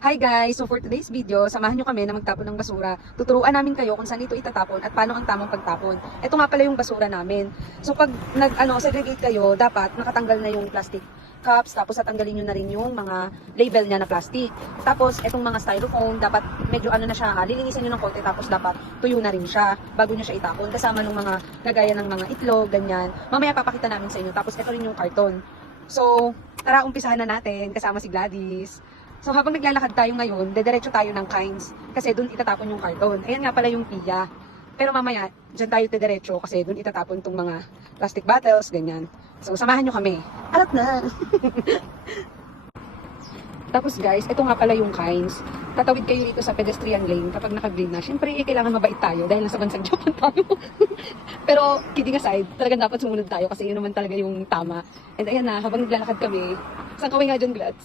Hi guys! So for today's video, samahan nyo kami na magtapon ng basura. Tuturuan namin kayo kung saan ito itatapon at paano ang tamang pagtapon. Ito nga pala yung basura namin. So pag segregate kayo, dapat nakatanggal na yung plastic cups, tapos tatanggalin nyo na rin yung mga label niya na plastic. Tapos itong mga styrofoam, dapat medyo na siya, lilinisin nyo ng konti, tapos dapat tuyo na rin siya bago nyo siya itapon. Kasama ng mga gagaya ng mga itlog, ganyan. Mamaya papakita namin sa inyo. Tapos ito rin yung karton. So, tara umpisahan na natin kasama si Gladys. So habang naglalakad tayo ngayon, dediretso tayo ng Kynes kasi doon itatapon yung karton. Ayan nga pala yung piya. Pero mamaya, dyan tayo dediretso kasi doon itatapon itong mga plastic bottles, ganyan. So samahan nyo kami. Alat na! Tapos guys, ito nga pala yung Kynes. Tatawid kayo dito sa pedestrian lane kapag naka-green na. Siyempre, kailangan mabait tayo dahil nasa bansang Japan tayo. Pero kidding aside, talagang dapat sumunod tayo kasi yun naman talaga yung tama. And ayan na, habang naglalakad kami, saan kaway nga dyan, Glads?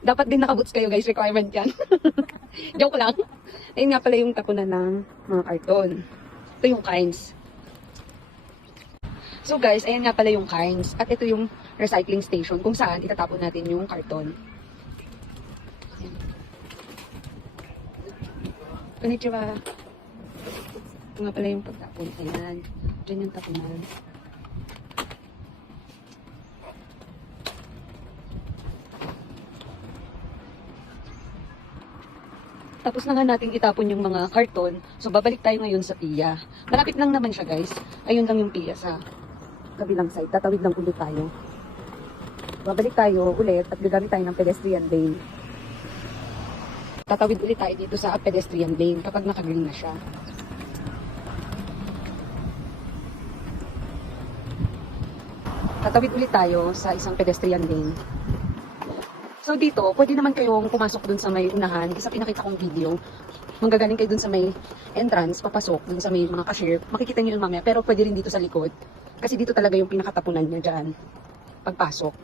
Dapat din nakaboots kayo guys, requirement yan. Joke lang. Ayun nga pala yung tapunan ng mga karton. Ito yung Kynes. So guys, ayan nga pala yung Kynes. At ito yung recycling station kung saan itatapon natin yung karton. Konnichiwa. Ito nga pala yung pagtapon. Ayan. Diyan yung tapunan. Tapos na nga natin itapon yung mga karton. So, babalik tayo ngayon sa piya. Malapit lang naman siya, guys. Ayun lang yung piya sa kabilang side. Tatawid lang ulit tayo. Babalik tayo ulit at gagamit tayo ng pedestrian lane. Tatawid ulit tayo dito sa pedestrian lane kapag nakagreen na siya. Tatawid ulit tayo sa isang pedestrian lane. So dito, pwede naman kayong pumasok dun sa may unahan. Kasi sa pinakita kong video, manggagaling kayo dun sa may entrance, papasok dun sa may mga cashier. Makikita nyo yun mamaya, pero pwede rin dito sa likod. Kasi dito talaga yung pinakatapunan niya dyan, pagpasok.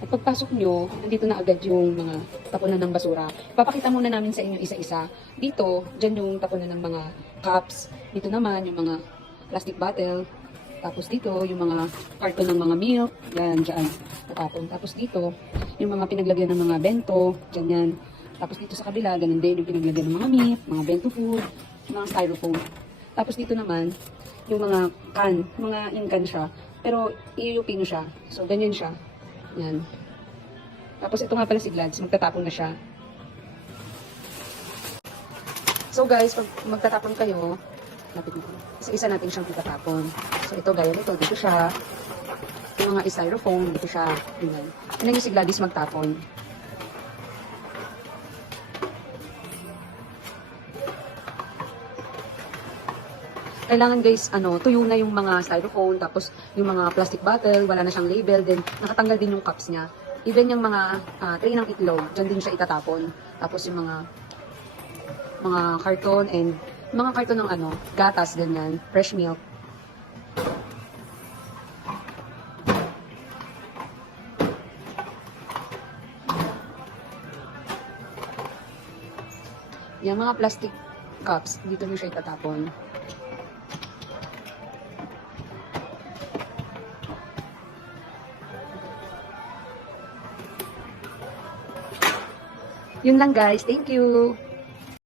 At pagpasok nyo, nandito na agad yung mga tapunan ng basura. Papakita muna namin sa inyo isa-isa. Dito, dyan yung tapunan ng mga cups. Dito naman yung mga plastic bottle. Tapos dito, yung mga karton ng mga milk, yan, dyan, tatapon. Tapos dito, yung mga pinaglagyan ng mga bento, dyan yan. Tapos dito sa kabila, ganun din, yung pinaglagyan ng mga meat, mga bento food, mga styrofoam. Tapos dito naman, yung mga can, mga in-can siya, pero iuupi nyo siya. So, ganyan siya. Yan. Tapos ito nga pala si Glads, magtatapon na siya. So guys, pag magtatapon kayo, isa-isa natin siyang itatapon. So ito gaya nito, dito siya. Yung mga styrofoam, dito siya. Yan. Ano yung si Gladys magtapon. Kailangan guys, tuyo na yung mga styrofoam, tapos yung mga plastic bottle, wala na siyang label, then nakatanggal din yung cups niya. Even yung mga tray ng itlog, dyan din siya itatapon. Tapos yung mga karton and mga karton ng gatas, ganyan, fresh milk. Yung mga plastic cups, dito nyo siya itatapon. Yun lang guys, thank you!